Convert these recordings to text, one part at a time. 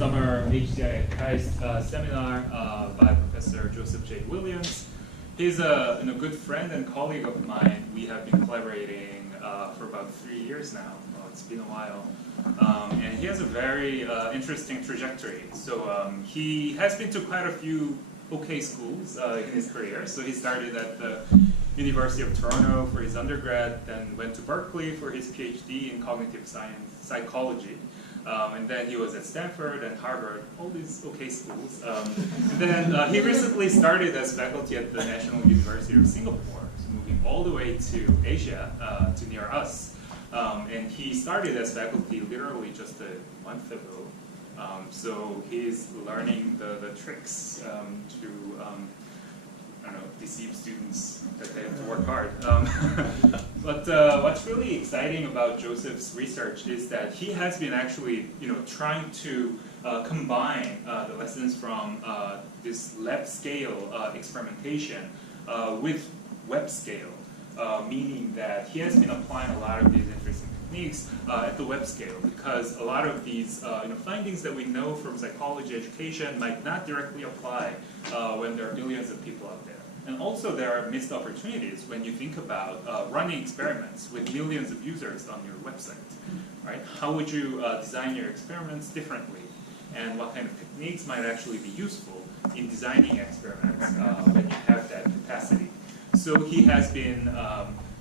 summer HCI KAIST seminar by Professor Joseph J. Williams. He's a good friend and colleague of mine. We have been collaborating for about 3 years now. It's been a while. And he has a very interesting trajectory. So he has been to quite a few okay schools in his career. So he started at the University of Toronto for his undergrad, then went to Berkeley for his PhD in cognitive science psychology. And then he was at Stanford and Harvard, all these okay schools. And then he recently started as faculty at the National University of Singapore, so moving all the way to Asia, to near us. And he started as faculty literally just a month ago. So he's learning the tricks to I don't know, deceive students that they have to work hard. But what's really exciting about Joseph's research is that he has been actually, trying to combine the lessons from this lab scale experimentation with web scale, meaning that he has been applying a lot of these interesting techniques at the web scale, because a lot of these findings that we know from psychology education might not directly apply when there are billions of people out there. And also there are missed opportunities when you think about running experiments with millions of users on your website, right? How would you design your experiments differently? And what kind of techniques might actually be useful in designing experiments when you have that capacity? So he has been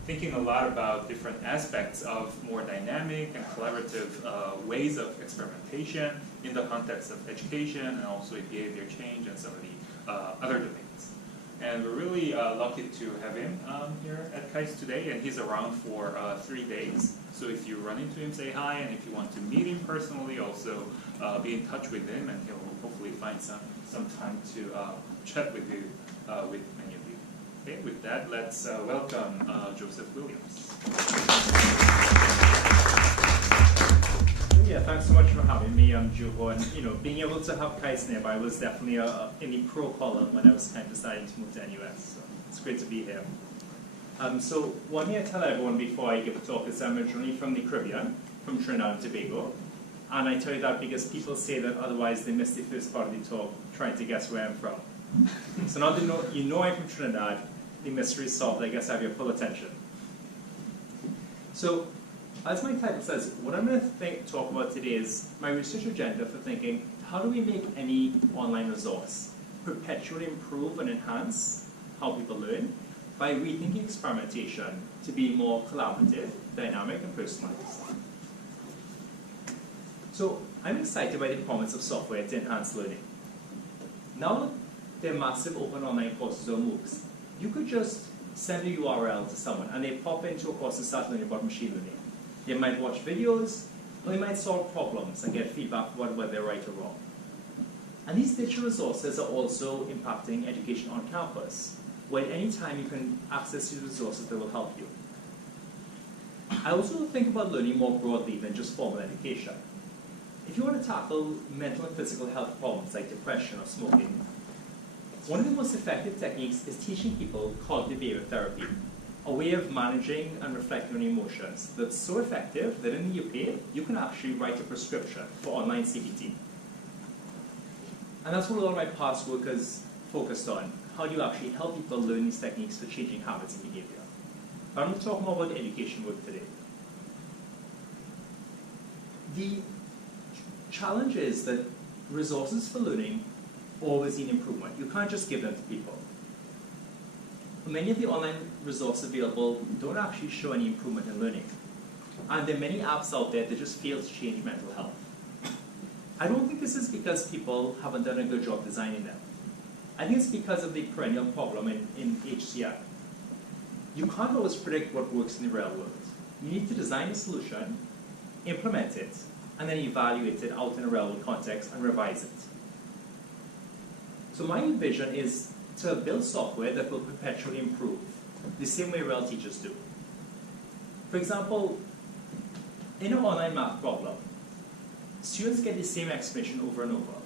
thinking a lot about different aspects of more dynamic and collaborative ways of experimentation in the context of education and also behavior change and some of the other domains. And we're really lucky to have him here at KAIST today, and he's around for 3 days. So if you run into him, say hi, and if you want to meet him personally, also be in touch with him, and he'll hopefully find some time to chat with you, with many of you. Okay, with that, let's welcome Joseph Williams. Yeah, thanks so much for having me, Juho. And being able to have KAIST nearby was definitely in the pro column when I was kind of deciding to move to NUS. So it's great to be here. So one thing I tell everyone before I give a talk is I'm originally from the Caribbean, from Trinidad and Tobago. And I tell you that because people say that otherwise they miss the first part of the talk trying to guess where I'm from. So now that you know I'm from Trinidad, the mystery is solved. I guess I have your full attention. So, as my title says, what I'm going to talk about today is my research agenda for thinking, how do we make any online resource perpetually improve and enhance how people learn by rethinking experimentation to be more collaborative, dynamic, and personalized. So I'm excited by the promise of software to enhance learning. Now that there are massive open online courses or MOOCs, you could just send a URL to someone and they pop into a course and start learning about machine learning. They might watch videos, or they might solve problems and get feedback about whether they're right or wrong. And these digital resources are also impacting education on campus, where at any time you can access these resources that will help you. I also think about learning more broadly than just formal education. If you want to tackle mental and physical health problems like depression or smoking, one of the most effective techniques is teaching people cognitive behavior therapy, a way of managing and reflecting on emotions that's so effective that in the UK, you can actually write a prescription for online CBT. And that's what a lot of my past work is focused on. How do you actually help people learn these techniques for changing habits and behavior? But I'm going to talk more about education work today. The challenge is that resources for learning always need improvement. You can't just give them to people. Many of the online resources available don't actually show any improvement in learning. And there are many apps out there that just fail to change mental health. I don't think this is because people haven't done a good job designing them. I think it's because of the perennial problem in HCI. You can't always predict what works in the real world. You need to design a solution, implement it, and then evaluate it out in a real world context and revise it. So my vision is to build software that will perpetually improve, the same way real teachers do. For example, in an online math problem, students get the same explanation over and over,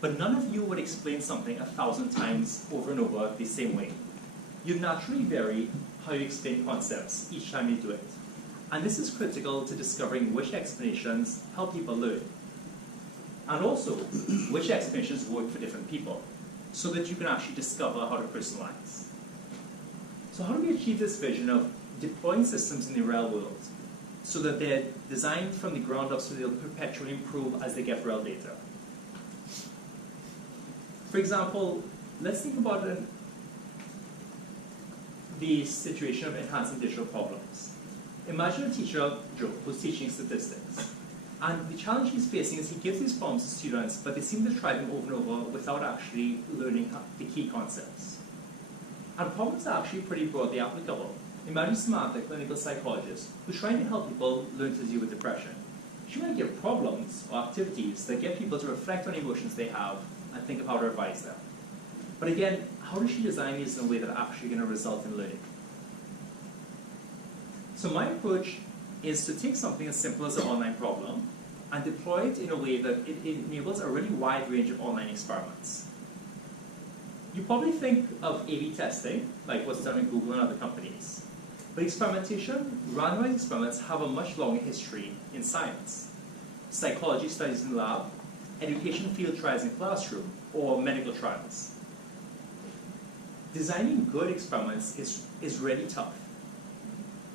but none of you would explain something 1,000 times over and over the same way. You naturally vary how you explain concepts each time you do it. And this is critical to discovering which explanations help people learn. and also which explanations work for different people, so that you can actually discover how to personalize. So how do we achieve this vision of deploying systems in the real world so that they're designed from the ground up so they'll perpetually improve as they get real data? For example, let's think about the situation of enhancing digital problems. Imagine a teacher, Joe, who's teaching statistics. And the challenge he's facing is he gives these problems to students, but they seem to try them over and over without actually learning the key concepts. And problems are actually pretty broadly applicable. Imagine Samantha, a clinical psychologist, who's trying to help people learn to deal with depression. She might give problems or activities that get people to reflect on emotions they have and think of how to advise them. But again, how does she design these in a way that are actually going to result in learning? So my approach is to take something as simple as an online problem and deploy it in a way that it enables a really wide range of online experiments. You probably think of A/B testing, like what's done in Google and other companies. But experimentation, randomized experiments have a much longer history in science. Psychology studies in the lab, education field trials in classroom, or medical trials. Designing good experiments is really tough.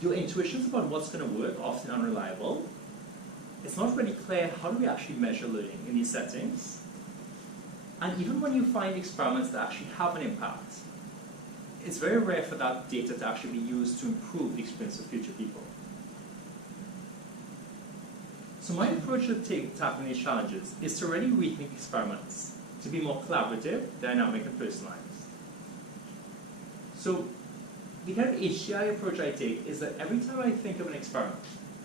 Your intuitions about what's going to work are often unreliable. It's not really clear how do we actually measure learning in these settings. And even when you find experiments that actually have an impact, it's very rare for that data to actually be used to improve the experience of future people. So my approach to tackling these challenges is to really rethink experiments, to be more collaborative, dynamic, and personalized. So the kind of HCI approach I take is that every time I think of an experiment,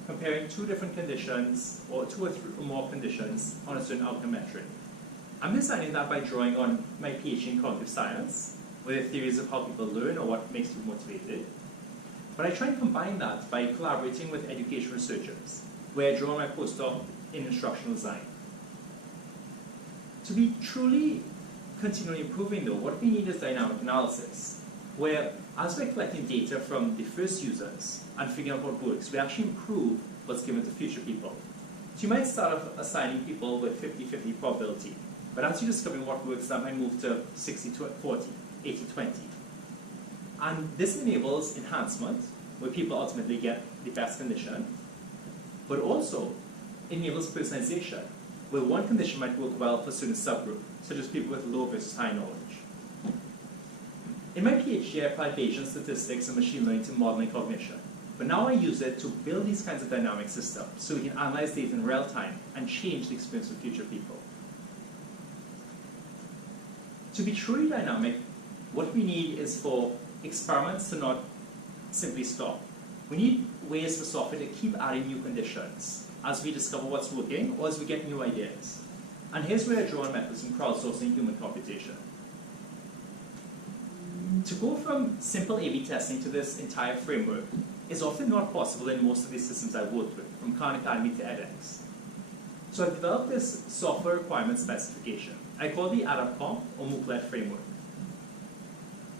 comparing two different conditions or two or three or more conditions on a certain outcome metric, I'm designing that by drawing on my PhD in cognitive science, with the theories of how people learn or what makes people motivated. But I try and combine that by collaborating with education researchers, where I draw on my postdoc in instructional design. To be truly continually improving though, what we need is dynamic analysis, where as we're collecting data from the first users and figuring out what works, we actually improve what's given to future people. So you might start off assigning people with 50-50 probability, but as you're discovering what works, that might move to 60-40, 80-20. And this enables enhancement, where people ultimately get the best condition, but also enables personalization, where one condition might work well for a certain subgroup, such as people with low versus high knowledge. In my PhD, I applied Bayesian statistics and machine learning to modeling cognition. But now I use it to build these kinds of dynamic systems so we can analyze data in real time and change the experience of future people. To be truly dynamic, what we need is for experiments to not simply stop. We need ways for software to keep adding new conditions as we discover what's working or as we get new ideas. And here's where I draw on methods in crowdsourcing human computation. To go from simple A/B testing to this entire framework is often not possible in most of these systems I've worked with, from Khan Academy to edX. So I've developed this software requirement specification. I call the ADAPT-COMP or MOOC-led framework.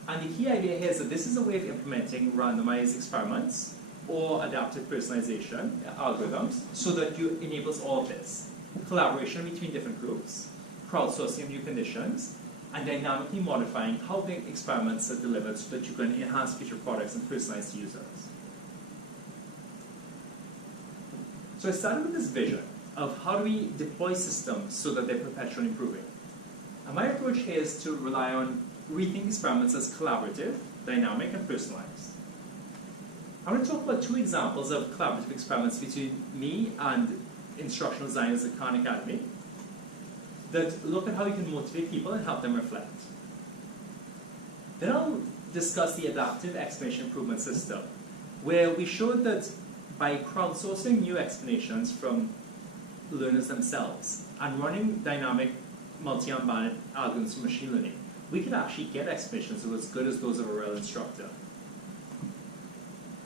And the key idea here is that this is a way of implementing randomized experiments or adaptive personalization algorithms so that you enables all of this. Collaboration between different groups, crowdsourcing of new conditions, and dynamically modifying how the experiments are delivered so that you can enhance future products and personalize to users. So I started with this vision of how do we deploy systems so that they're perpetually improving. And my approach here is to rely on rethinking experiments as collaborative, dynamic, and personalized. I'm going to talk about two examples of collaborative experiments between me and instructional designers at Khan Academy that look at how you can motivate people and help them reflect. Then I'll discuss the adaptive explanation improvement system, where we showed that by crowdsourcing new explanations from learners themselves and running dynamic multi-unbounded algorithms for machine learning, we could actually get explanations that were as good as those of a real instructor.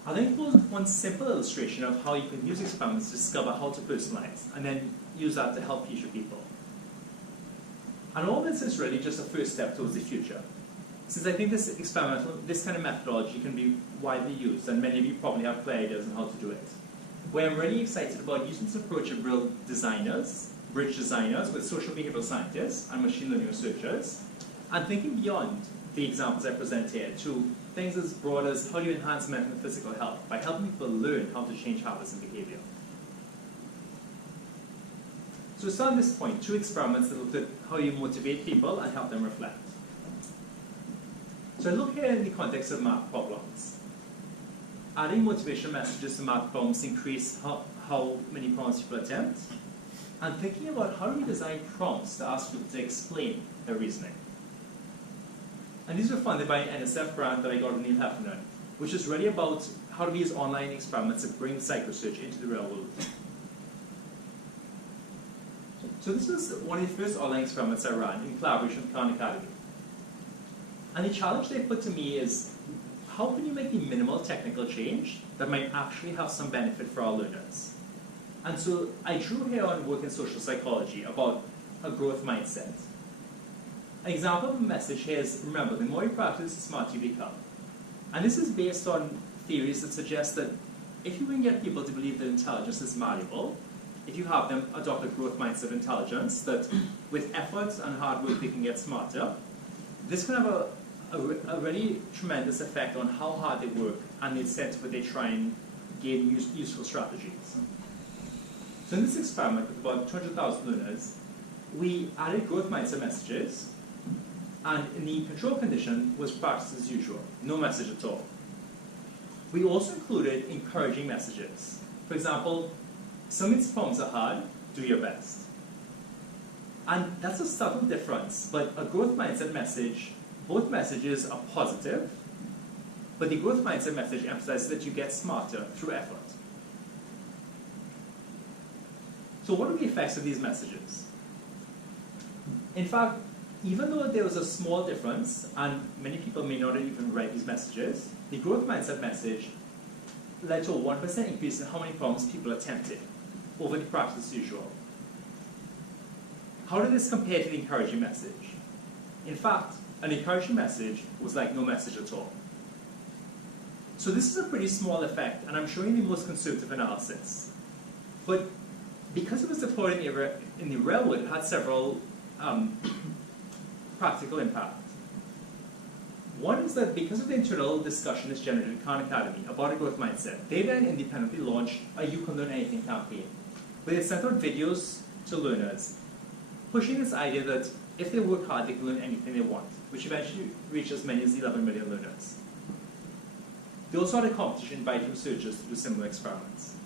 I'll then close with one simple illustration of how you can use experiments to discover how to personalize, and then use that to help future people. And all this is really just a first step towards the future. Since I think this kind of methodology can be widely used, and many of you probably have clear ideas on how to do it. Where I'm really excited about using this approach of real designers bridge designers with social behavioral scientists and machine learning researchers, and thinking beyond the examples I present here to things as broad as how do you enhance mental and physical health by helping people learn how to change habits and behavior. So we start at this point, 2 experiments that looked at how you motivate people and help them reflect. So I look here in the context of math problems. Adding motivation messages to math problems increase how many problems people attempt, and thinking about how do we design prompts to ask people to explain their reasoning. And these were funded by an NSF grant that I got with Neil Heffernan, which is really about how do we use online experiments to bring psych research into the real world. So this was one of the first online experiments I ran in collaboration with Khan Academy. And the challenge they put to me is, how can you make the minimal technical change that might actually have some benefit for our learners? And so I drew here on work in social psychology about a growth mindset. An example of a message here is, remember, the more you practice, the smarter you become. And this is based on theories that suggest that if you can get people to believe that intelligence is malleable, if you have them adopt a growth mindset of intelligence, that with effort and hard work they can get smarter, this can have a really tremendous effect on how hard they work and the extent where they try and gain useful strategies. So in this experiment with about 200,000 learners, we added growth mindset messages, and in the control condition was practice as usual, no message at all. We also included encouraging messages. For example, some of these problems are hard, do your best. And that's a subtle difference, but a growth mindset message, both messages are positive, but the growth mindset message emphasizes that you get smarter through effort. So what are the effects of these messages? In fact, even though there was a small difference, and many people may not have even read these messages, the growth mindset message led to a 1% increase in how many problems people attempted over the practice as usual. How did this compare to the encouraging message? In fact, an encouraging message was like no message at all. So this is a pretty small effect, and I'm showing the most conservative analysis. But because it was deployed in the real world, it had several practical impact. One is that because of the internal discussion that's generated at Khan Academy about a growth mindset, they then independently launched a You Can Learn Anything campaign, where they sent out videos to learners, pushing this idea that if they work hard, they can learn anything they want, which eventually reached as many as 11 million learners. They also had a competition inviting researchers to do similar experiments.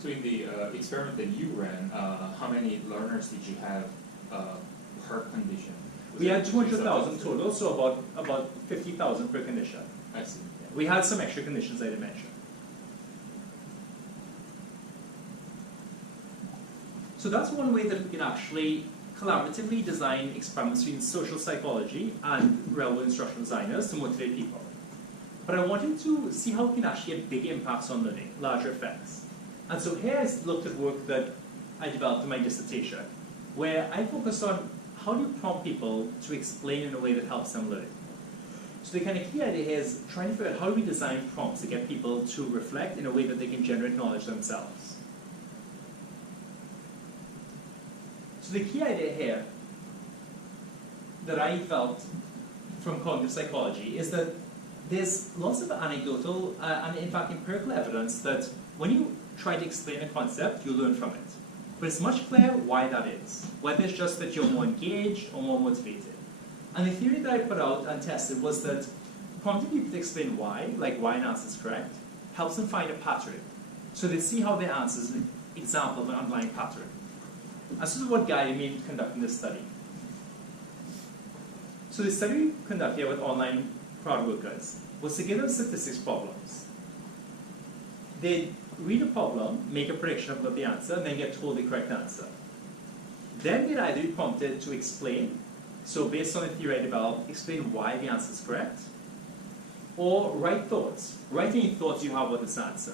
So in the experiment that you ran, how many learners did you have per condition? We had 200,000 total, so about 50,000 per condition. I see. We had some extra conditions I didn't mention. So that's one way that we can actually collaboratively design experiments between social psychology and real-world instructional designers to motivate people. But I wanted to see how we can actually get big impacts on learning, larger effects. And so here I looked at work that I developed in my dissertation, where I focused on how do you prompt people to explain in a way that helps them learn. So the kind of key idea here is trying to figure out how do we design prompts to get people to reflect in a way that they can generate knowledge themselves. So the key idea here that I felt from cognitive psychology is that there's lots of anecdotal and in fact empirical evidence that when you try to explain a concept, you learn from it. But it's much clearer why that is, whether it's just that you're more engaged or more motivated. And the theory that I put out and tested was that prompting people to explain why, like why an answer is correct, helps them find a pattern. So they see how their answer is an example of an underlying pattern. And this is what guided me in conducting this study. So the study we conducted here with online crowd workers was to give them statistics problems. They'd read a problem, make a prediction about the answer, and then get told the correct answer. Then they'd either be prompted to explain, so based on the theory I developed, explain why the answer is correct, or write thoughts. Write any thoughts you have about this answer,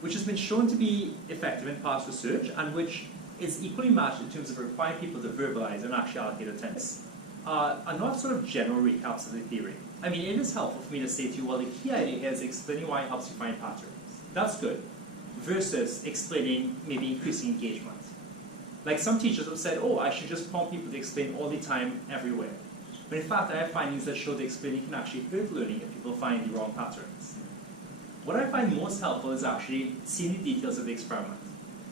which has been shown to be effective in past research, and which is equally matched in terms of requiring people to verbalize and actually allocate attention. Are not sort of general recaps of the theory. I mean, it is helpful for me to say to you, well, the key idea here is explaining why it helps you find patterns. That's good. Versus explaining maybe increasing engagement. Like some teachers have said, oh, I should just prompt people to explain all the time, everywhere. But in fact, I have findings that show that explaining can actually hurt learning if people find the wrong patterns. What I find most helpful is actually seeing the details of the experiment,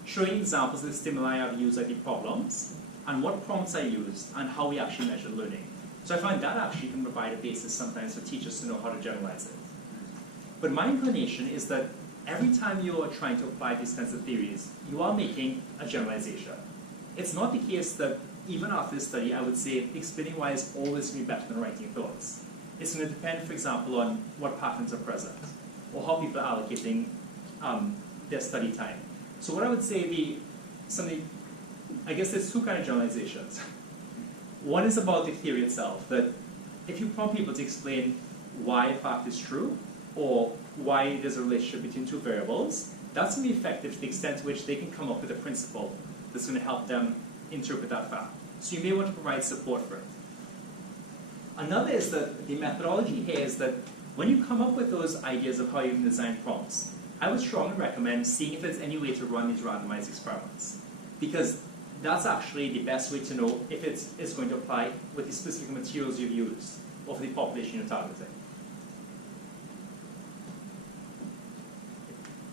showing examples of the stimuli I've used, like the problems, and what prompts I used, and how we actually measure learning. So I find that actually can provide a basis sometimes for teachers to know how to generalize it. But my inclination is that every time you are trying to apply these kinds of theories, you are making a generalization. It's not the case that even after this study, I would say explaining why is always going to be better than writing thoughts. It's going to depend, for example, on what patterns are present, or how people are allocating their study time. So what I would say, I guess there's two kinds of generalizations. One is about the theory itself, that if you prompt people to explain why a fact is true, or why there's a relationship between two variables, that's going to be effective to the extent to which they can come up with a principle that's going to help them interpret that fact. So you may want to provide support for it. Another is that the methodology here is that when you come up with those ideas of how you can design prompts, I would strongly recommend seeing if there's any way to run these randomized experiments. Because that's actually the best way to know if it's going to apply with the specific materials you've used, or for the population you're targeting.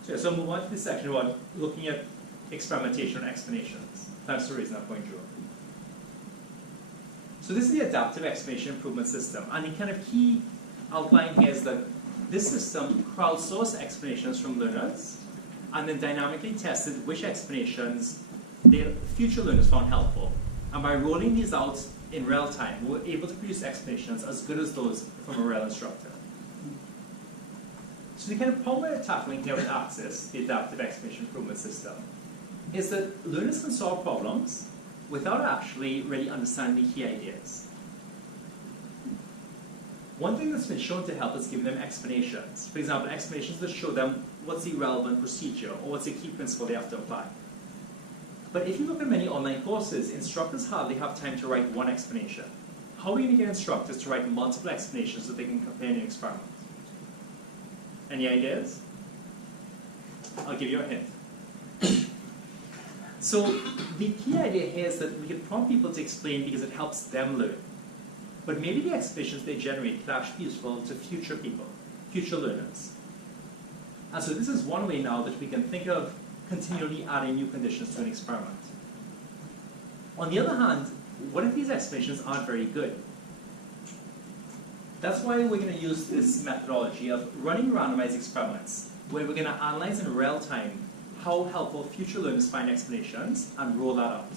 So I'll move on to this section about looking at experimentation and explanations. Thanks for raising that point, Joe. So this is the adaptive explanation improvement system. And the kind of key outline here is that this system crowdsourced explanations from learners and then dynamically tested which explanations their future learners found helpful. And by rolling these out in real time, we were able to produce explanations as good as those from a real instructor. So the kind of problem we're tackling here with AXIS, the adaptive explanation improvement system, is that learners can solve problems without actually really understanding the key ideas. One thing that's been shown to help is giving them explanations. For example, explanations that show them what's the relevant procedure or what's the key principle they have to apply. But if you look at many online courses, instructors hardly have time to write one explanation. How are we going to get instructors to write multiple explanations so they can compare an experiment? Any ideas? I'll give you a hint. So the key idea here is that we can prompt people to explain because it helps them learn. But maybe the explanations they generate can actually be useful to future people, future learners. And so this is one way now that we can think of continually adding new conditions to an experiment. On the other hand, what if these explanations aren't very good? That's why we're going to use this methodology of running randomized experiments, where we're going to analyze in real time how helpful future learners find explanations and roll that out.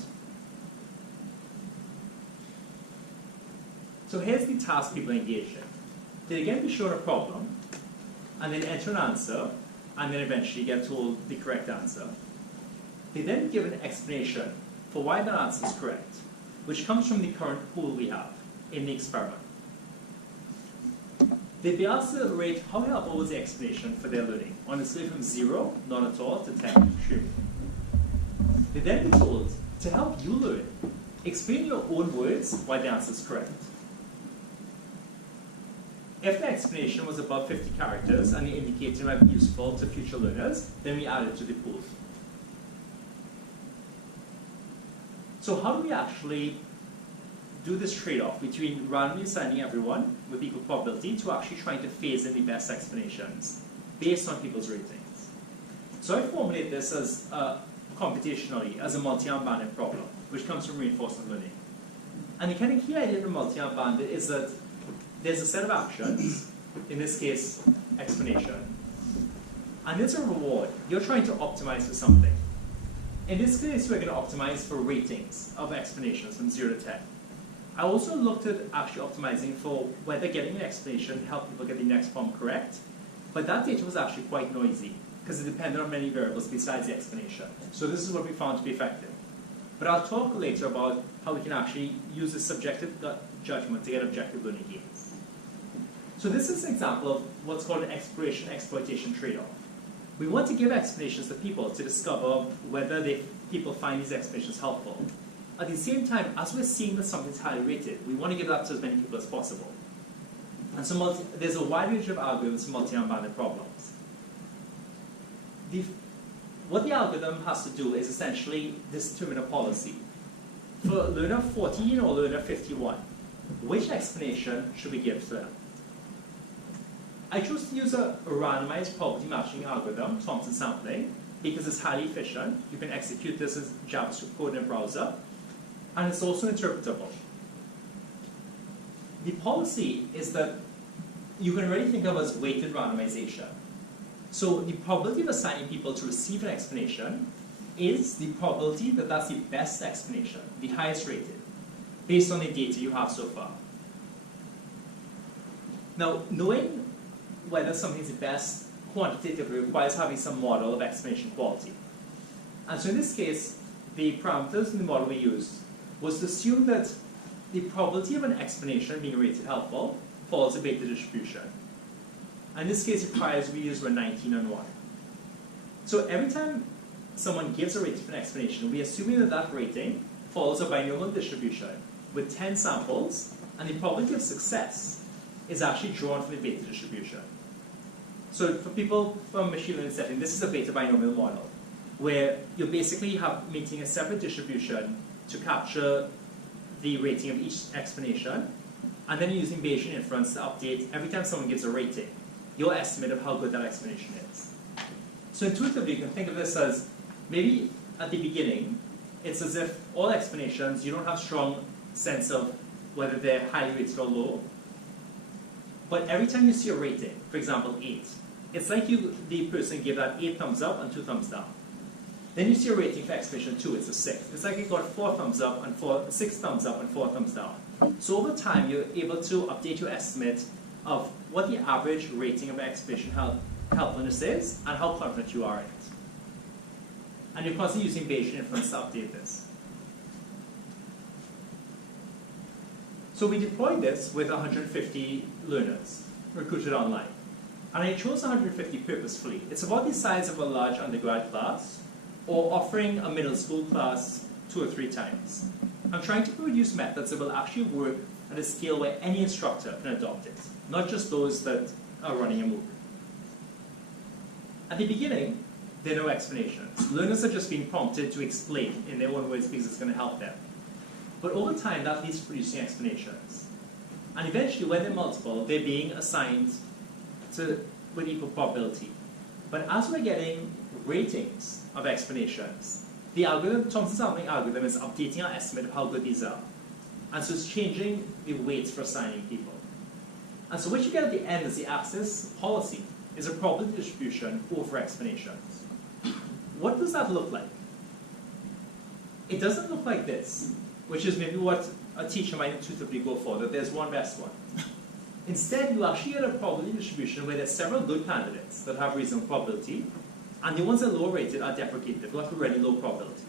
So here's the task people engage in. They again be shown a problem, and then enter an answer, and then eventually get told the correct answer. They then give an explanation for why that answer is correct, which comes from the current pool we have in the experiment. They'd be asked to rate how helpful was the explanation for their learning on a scale from 0, none at all, to 10, extreme. They'd then be told, to help you learn, explain in your own words why the answer is correct. If the explanation was above 50 characters and the indicator might be useful to future learners, then we add it to the pool. So how do we actually do this trade-off between randomly assigning everyone with equal probability to actually trying to phase in the best explanations based on people's ratings? So I formulate this as computationally as a multi-arm bandit problem, which comes from reinforcement learning. And the kind of key idea of a multi-arm bandit is that there's a set of actions, in this case, explanation, and there's a reward. You're trying to optimize for something. In this case, we're going to optimize for ratings of explanations from 0 to 10. I also looked at actually optimizing for whether getting an explanation helped people get the next problem correct, but that data was actually quite noisy because it depended on many variables besides the explanation. So this is what we found to be effective. But I'll talk later about how we can actually use this subjective judgment to get objective learning gains. So this is an example of what's called an exploration-exploitation trade-off. We want to give explanations to people to discover whether people find these explanations helpful. At the same time, as we're seeing that something's highly rated, we want to give that to as many people as possible. And so there's a wide range of algorithms for multi-arm bandit problems. what the algorithm has to do is essentially determine a policy. For learner 14 or learner 51, which explanation should we give to them? I chose to use a randomized probability matching algorithm, Thompson sampling, because it's highly efficient. You can execute this as JavaScript code in a browser, and it's also interpretable. The policy is that you can really think of as weighted randomization. So the probability of assigning people to receive an explanation is the probability that that's the best explanation, the highest rated, based on the data you have so far. Now, knowing whether something's the best quantitatively requires having some model of explanation quality. And so in this case, the parameters in the model we used was to assume that the probability of an explanation being rated helpful follows a beta distribution. And in this case, the priors we used were 19 and 1. So every time someone gives a rating for an explanation, we're assuming that that rating follows a binomial distribution with 10 samples, and the probability of success is actually drawn from the beta distribution. So for people from machine learning setting, this is a beta binomial model, where you basically have maintaining a separate distribution to capture the rating of each explanation, and then you're using Bayesian inference to update every time someone gives a rating, your estimate of how good that explanation is. So intuitively, you can think of this as maybe at the beginning, it's as if all explanations, you don't have strong sense of whether they're highly rated or low. But every time you see a rating, for example, 8, it's like the person gave that 8 thumbs up and 2 thumbs down. Then you see a rating for explanation 2, it's a 6. It's like you got 4 thumbs up and 6 thumbs up and 4 thumbs down. So over time, you're able to update your estimate of what the average rating of explanation helpfulness is and how confident you are in it. And you're constantly using Bayesian inference to update this. So we deployed this with 150 learners recruited online. And I chose 150 purposefully. It's about the size of a large undergrad class, or offering a middle school class 2 or 3 times. I'm trying to produce methods that will actually work at a scale where any instructor can adopt it, not just those that are running a MOOC. At the beginning, there are no explanations. Learners are just being prompted to explain in their own words because it's going to help them. But over time, that leads to producing explanations. And eventually, when they're multiple, they're being assigned with equal probability. But as we're getting ratings of explanations, the algorithm, Thompson sampling algorithm, is updating our estimate of how good these are. And so it's changing the weights for assigning people. And so what you get at the end is the axis policy is a probability distribution over explanations. What does that look like? It doesn't look like this, which is maybe what a teacher might intuitively go for, that there's one best one. Instead, you actually get a probability distribution where there's several good candidates that have reasonable probability, and the ones that are low rated are deprecated. They've got really low probability.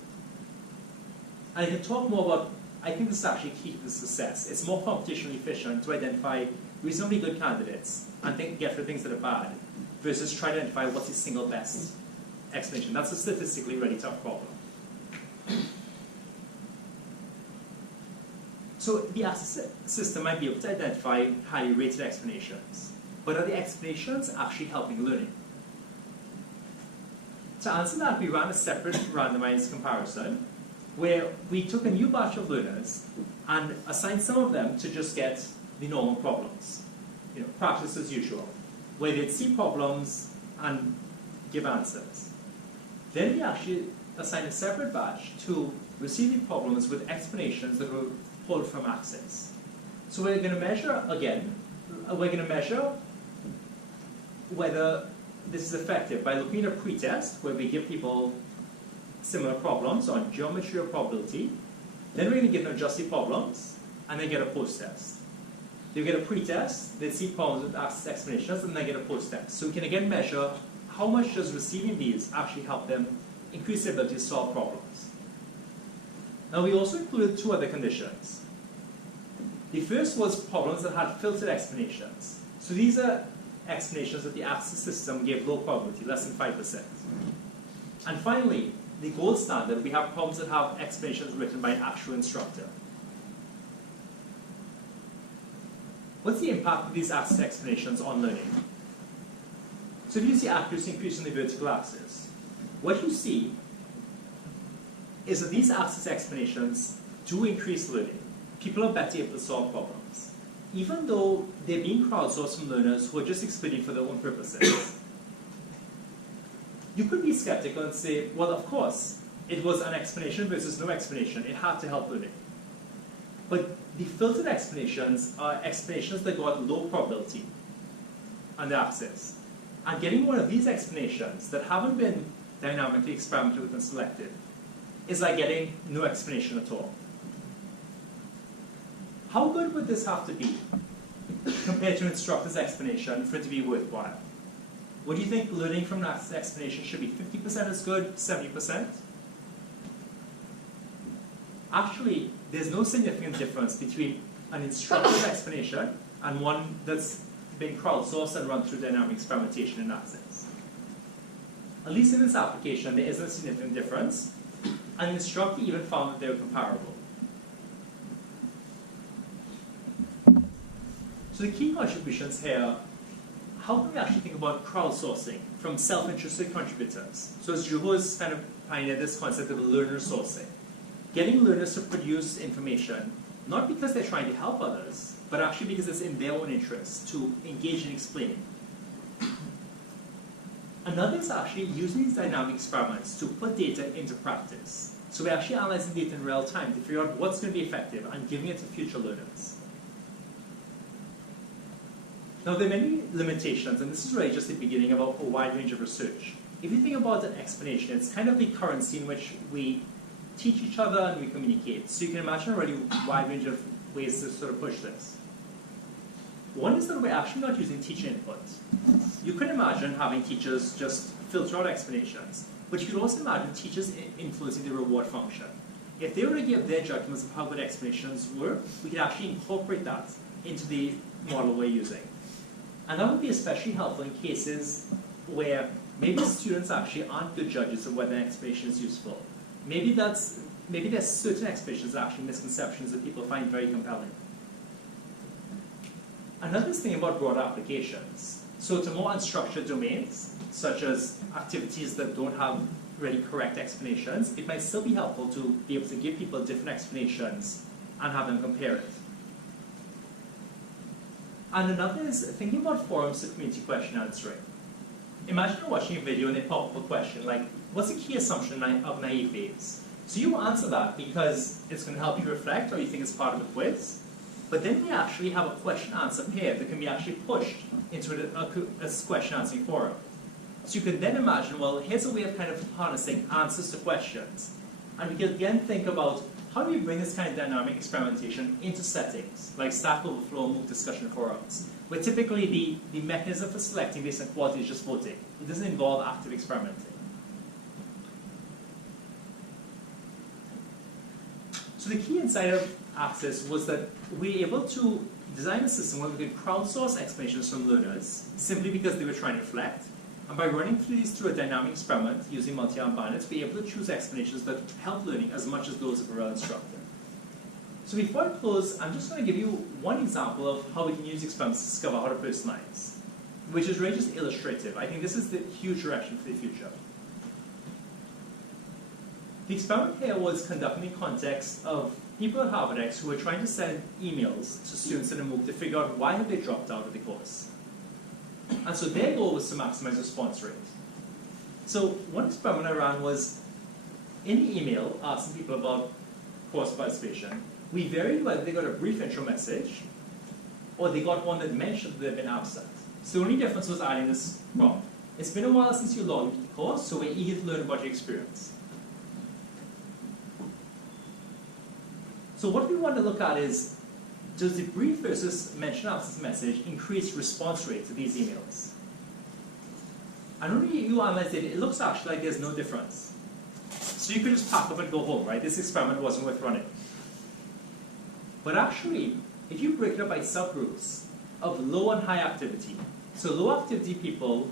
And I can talk more about, I think this is actually key to the success. It's more computationally efficient to identify reasonably good candidates and get rid of things that are bad, versus try to identify what's the single best explanation. That's a statistically really tough problem. So the axis system might be able to identify highly rated explanations, but are the explanations actually helping learning? To answer that, we ran a separate randomized comparison where we took a new batch of learners and assigned some of them to just get the normal problems, practice as usual, where they'd see problems and give answers. Then we actually assigned a separate batch to receive the problems with explanations that were pulled from Axis. So we're going to measure, again, whether this is effective by looking at a pretest where we give people similar problems on geometry or probability. Then we're going to give them just the problems and then get a post-test. They get a pretest, they see problems with Axis explanations, and then get a post-test. So we can again measure how much does receiving these actually help them increase their ability to solve problems. Now we also included 2 other conditions. The first was problems that had filtered explanations. So these are explanations that the Axis system gave low probability, less than 5%. And finally, the gold standard, we have problems that have explanations written by an actual instructor. What's the impact of these Axis explanations on learning? So do you see accuracy increase on the vertical axis? what you see is that these access explanations do increase learning. People are better able to solve problems, even though they're being crowdsourced from learners who are just explaining for their own purposes. You could be skeptical and say, well, of course, it was an explanation versus no explanation. It had to help learning. But the filtered explanations are explanations that got low probability on the access. And getting one of these explanations that haven't been dynamically experimented with and selected is like getting no explanation at all. How good would this have to be compared to an instructor's explanation for it to be worthwhile? Would you think learning from that explanation should be 50% as good, 70%? Actually, there's no significant difference between an instructor's explanation and one that's been crowdsourced and run through dynamic experimentation in that sense. At least in this application, there isn't a significant difference, and the instructor even found that they were comparable. So the key contributions here, how can we actually think about crowdsourcing from self-interested contributors? So as Juho has kind of pioneered this concept of learner sourcing, getting learners to produce information, not because they're trying to help others, but actually because it's in their own interest to engage in explaining. Another is actually using these dynamic experiments to put data into practice. So we're actually analyzing data in real time to figure out what's going to be effective and giving it to future learners. Now there are many limitations, and this is really just the beginning of a wide range of research. If you think about an explanation, it's kind of the currency in which we teach each other and we communicate. So you can imagine a really wide range of ways to sort of push this. One is that we're actually not using teacher input. You could imagine having teachers just filter out explanations, but you could also imagine teachers influencing the reward function. If they were to give their judgments of how good explanations were, we could actually incorporate that into the model we're using. And that would be especially helpful in cases where maybe students actually aren't good judges of whether an explanation is useful. Maybe there's certain explanations that are actually misconceptions that people find very compelling. Another thing about broader applications, so to more unstructured domains, such as activities that don't have really correct explanations, it might still be helpful to be able to give people different explanations and have them compare it. And another is thinking about forums for community question answering. Imagine you're watching a video and they pop up a question like, what's the key assumption of naive Bayes? So you answer that because it's going to help you reflect or you think it's part of a quiz. But then we actually have a question-answer pair that can be actually pushed into a question-answering forum. So you can then imagine, well, here's a way of kind of harnessing answers to questions. And we can again think about how do we bring this kind of dynamic experimentation into settings, like Stack Overflow, MOOC discussion forums, where typically the mechanism for selecting based on quality is just voting. It doesn't involve active experimenting. So the key insight of Access was that we were able to design a system where we could crowdsource explanations from learners simply because they were trying to reflect. And by running these through a dynamic experiment using multi-arm bandits, we were able to choose explanations that help learning as much as those of a real instructor. So before I close, I'm just going to give you one example of how we can use experiments to discover how to personalize, which is really just illustrative. I think this is the huge direction for the future. The experiment here was conducted in the context of people at HarvardX who were trying to send emails to students in a MOOC to figure out why have they dropped out of the course. And so their goal was to maximize response rate. So one experiment I ran was, in the email asking people about course participation, we varied whether they got a brief intro message or they got one that mentioned that they've been absent. So the only difference was adding this prompt. It's been a while since you logged into the course, so we're eager to learn about your experience. So what we want to look at is, does the brief versus mention absence message increase response rate to these emails? And when you analyze it, it looks actually like there's no difference. So you could just pack up and go home, right? This experiment wasn't worth running. But actually, if you break it up by subgroups of low and high activity, so low activity people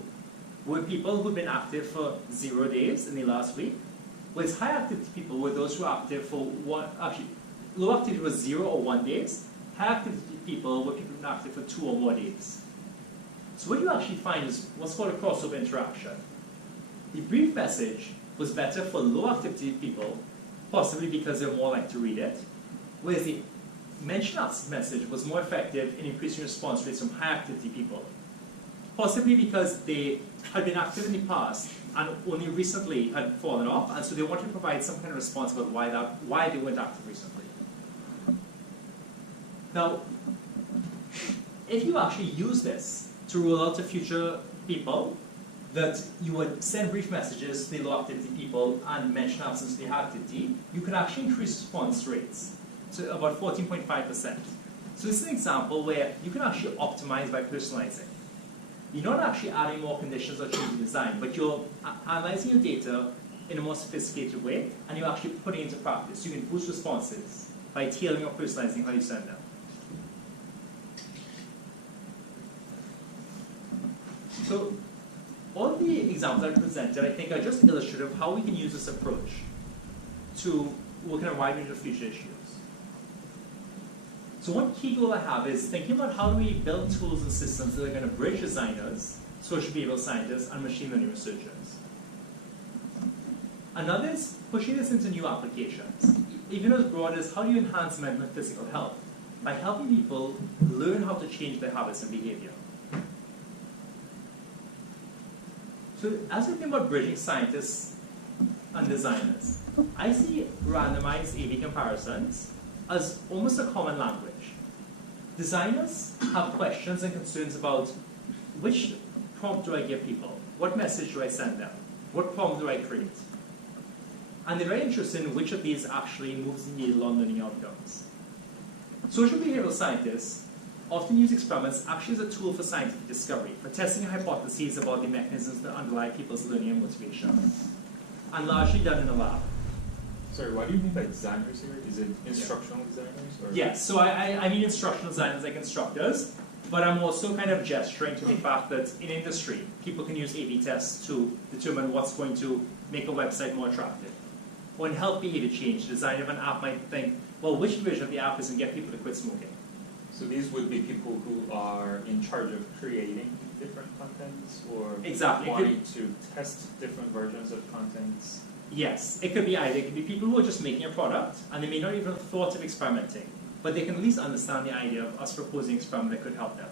were people who'd been active for 0 days in the last week, whereas high activity people were those who were active for low activity was 0 or 1 days. High activity people were people who were active for 2 or more days. So what you actually find is what's called a crossover interaction. The brief message was better for low activity people, possibly because they're more likely to read it, whereas the mention absent message was more effective in increasing response rates from high activity people, possibly because they had been active in the past and only recently had fallen off, and so they wanted to provide some kind of response about why they weren't active recently. Now, if you actually use this to roll out to future people, that you would send brief messages to the low activity people and mention absence to the high activity, you could actually increase response rates to about 14.5%. So this is an example where you can actually optimize by personalizing. You're not actually adding more conditions or changing design, but you're analyzing your data in a more sophisticated way, and you're actually putting it into practice. You can boost responses by tailoring or personalizing how you send them. So all the examples I presented, I think, are just illustrative of how we can use this approach to work in a wide range of future issues. So one key goal I have is thinking about how do we build tools and systems that are going to bridge designers, social behavioral scientists, and machine learning researchers. Another is pushing this into new applications. Even as broad as how do you enhance mental and physical health by helping people learn how to change their habits and behavior. So as we think about bridging scientists and designers, I see randomized A/B comparisons as almost a common language. Designers have questions and concerns about which prompt do I give people? What message do I send them? What problem do I create? And they're very interested in which of these actually moves the needle on learning outcomes. Social behavioral scientists often use experiments actually as a tool for scientific discovery, for testing hypotheses about the mechanisms that underlie people's learning and motivation, and largely done in a lab. Sorry, what do you mean by designers here? Is it instructional designers? Or? Yes, so I mean instructional designers like instructors, but I'm also kind of gesturing to the fact that in industry, people can use A/B tests to determine what's going to make a website more attractive. Or in health behavior change, the designer of an app might think, well, which version of the app is going to get people to quit smoking? So these would be people who are in charge of creating different contents, or exactly. wanting to test different versions of contents? Yes, it could be either. It could be people who are just making a product, and they may not even have thought of experimenting, but they can at least understand the idea of us proposing an experiment that could help them.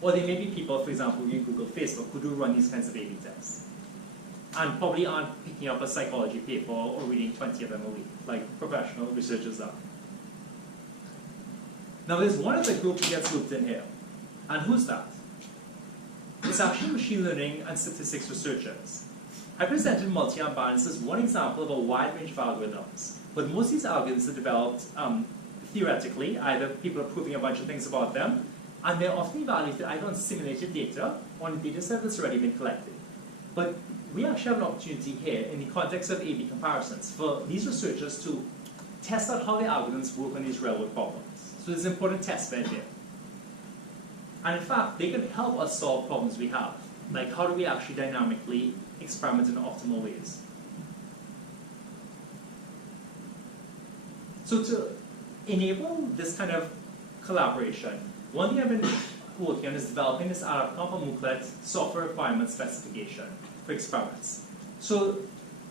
Or they may be people, for example, in Google, Facebook, who do run these kinds of A/B tests, and probably aren't picking up a psychology paper or reading 20 of them a week, like professional researchers are. Now there's one other group that gets looped in here, and who's that? It's actually machine learning and statistics researchers. I presented multi-arm balance as one example of a wide range of algorithms, but most of these algorithms are developed theoretically. Either people are proving a bunch of things about them, and they're often evaluated either on simulated data or on a data set that's already been collected. But we actually have an opportunity here in the context of A/B comparisons for these researchers to test out how the algorithms work on these real-world problems. So there's an important test bed here. And in fact, they can help us solve problems we have, like how do we actually dynamically experiment in optimal ways. So to enable this kind of collaboration, one thing I've been working on is developing this Arab-Comp or MOOClet software requirement specification for experiments. So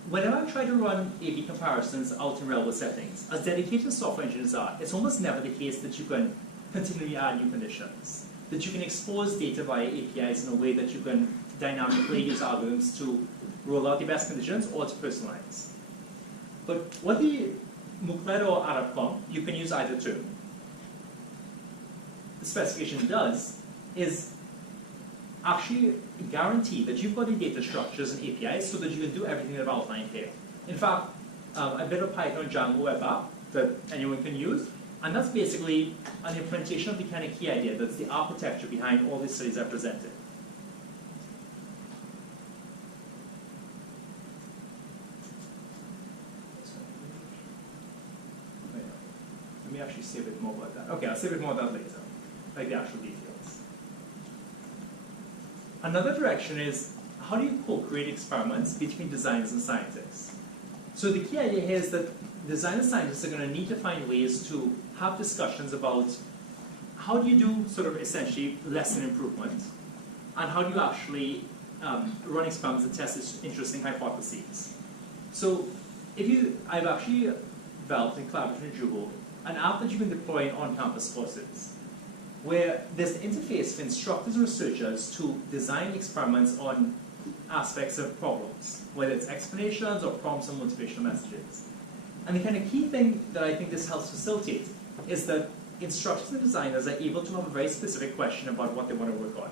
whenever I try to run A/B comparisons out in real-world settings, as dedicated software engineers are, it's almost never the case that you can continually add new conditions, that you can expose data via APIs in a way that you can dynamically use algorithms to roll out the best conditions or to personalize. But what the MOOClet or Arab-Comp, you can use either two. The specification does is actually guarantee that you've got the data structures and APIs so that you can do everything that I've outlined here. In fact, a bit of Python Django web app that anyone can use, and that's basically an implementation of the kind of key idea that's the architecture behind all these studies I presented. Let me actually say a bit more about that. Okay, I'll say a bit more about that later, like the actual details. Another direction is, how do you co-create experiments between designers and scientists? So the key idea here is that designers and scientists are going to need to find ways to have discussions about how do you do sort of essentially lesson improvement, and how do you actually run experiments that test interesting hypotheses. So I've actually developed in collaboration with Jubo an app that you can deploy in on-campus courses, where there's an interface for instructors and researchers to design experiments on aspects of problems, whether it's explanations or prompts or motivational messages. And the kind of key thing that I think this helps facilitate is that instructors and designers are able to have a very specific question about what they want to work on.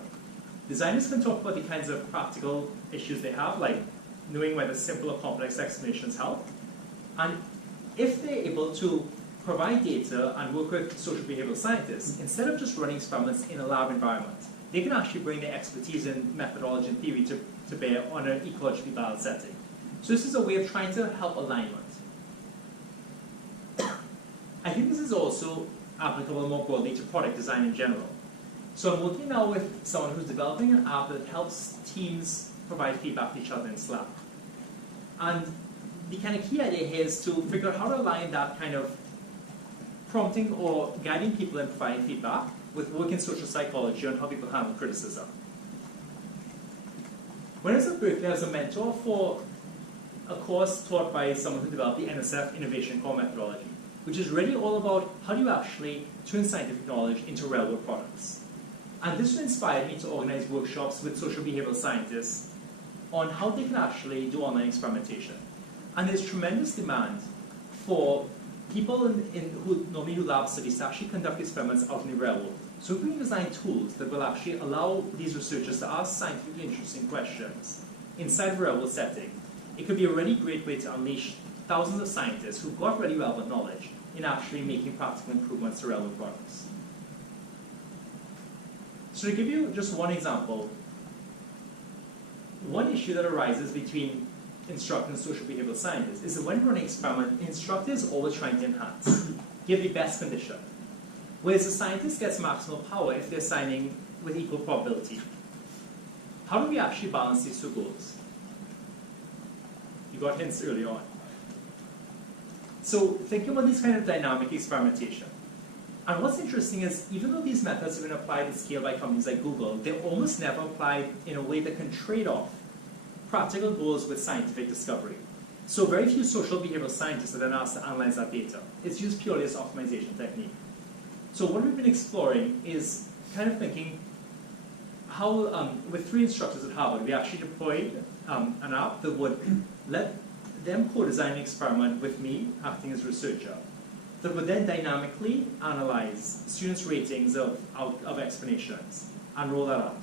Designers can talk about the kinds of practical issues they have, like knowing whether simple or complex explanations help. And if they're able to provide data and work with social behavioral scientists, instead of just running experiments in a lab environment, they can actually bring their expertise in methodology and theory to bear on an ecologically balanced setting. So this is a way of trying to help alignment. I think this is also applicable more broadly to product design in general. So I'm working now with someone who's developing an app that helps teams provide feedback to each other in Slack. And the kind of key idea here is to figure out how to align that kind of prompting or guiding people in providing feedback with work in social psychology on how people handle criticism. When I was at Berkeley, I was a mentor for a course taught by someone who developed the NSF Innovation Core methodology, which is really all about how do you actually turn scientific knowledge into real-world products. And this inspired me to organize workshops with social behavioral scientists on how they can actually do online experimentation. And there's tremendous demand for people who normally do lab studies to actually conduct experiments out in the real world. So if we can design tools that will actually allow these researchers to ask scientifically interesting questions inside a real world setting, it could be a really great way to unleash thousands of scientists who've got really relevant knowledge in actually making practical improvements to real world products. So to give you just one example, one issue that arises between instructor and social behavioral scientists is that when running an experiment, the instructor is always trying to enhance, give the best condition, whereas the scientist gets maximal power if they're signing with equal probability. How do we actually balance these two goals? You got hints early on. So thinking about this kind of dynamic experimentation. And what's interesting is, even though these methods have been applied at scale by companies like Google, they're almost never applied in a way that can trade off practical goals with scientific discovery. So very few social behavioral scientists are then asked to analyze that data. It's used purely as an optimization technique. So what we've been exploring is kind of thinking how, with 3 instructors at Harvard, we actually deployed an app that would let them co-design an experiment with me acting as researcher that would then dynamically analyze students' ratings of explanations and roll that out.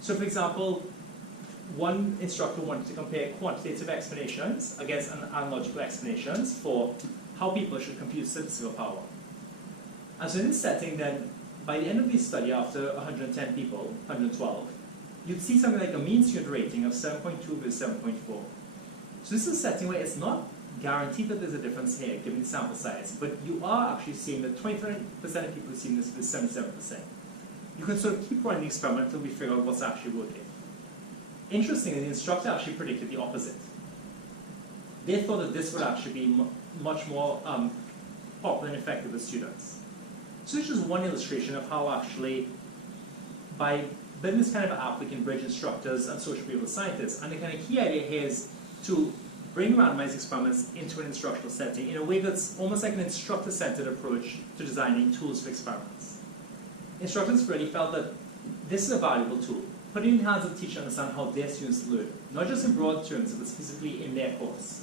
So for example, one instructor wanted to compare quantitative explanations against analogical explanations for how people should compute statistical power. And so in this setting then, by the end of this study, after 110 people, 112, you'd see something like a mean student rating of 7.2 versus 7.4. So this is a setting where it's not guaranteed that there's a difference here, given the sample size, but you are actually seeing that 29% of people are seeing this with 77%. You can sort of keep running the experiment until we figure out what's actually working. Interestingly, the instructor actually predicted the opposite. They thought that this would actually be much more popular and effective with students. So this is one illustration of how actually, by building this kind of app, we can bridge instructors and social behavioral scientists. And the kind of key idea here is to bring randomized experiments into an instructional setting in a way that's almost like an instructor-centered approach to designing tools for experiments. Instructors really felt that this is a valuable tool. Put it in the hands of the teacher to understand how their students learn, not just in broad terms, but specifically in their course.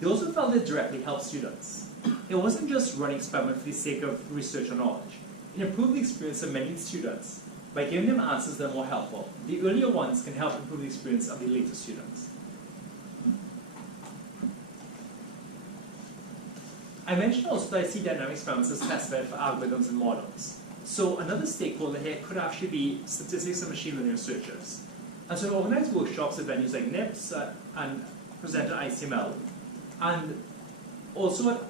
They also felt it directly helped students. It wasn't just running experiments for the sake of research or knowledge. It improved the experience of many students by giving them answers that are more helpful. The earlier ones can help improve the experience of the later students. I mentioned also that I see dynamic experiments as test bed for algorithms and models. So another stakeholder here could actually be statistics and machine learning researchers. And so I organized workshops at venues like NIPS and presented ICML, and also at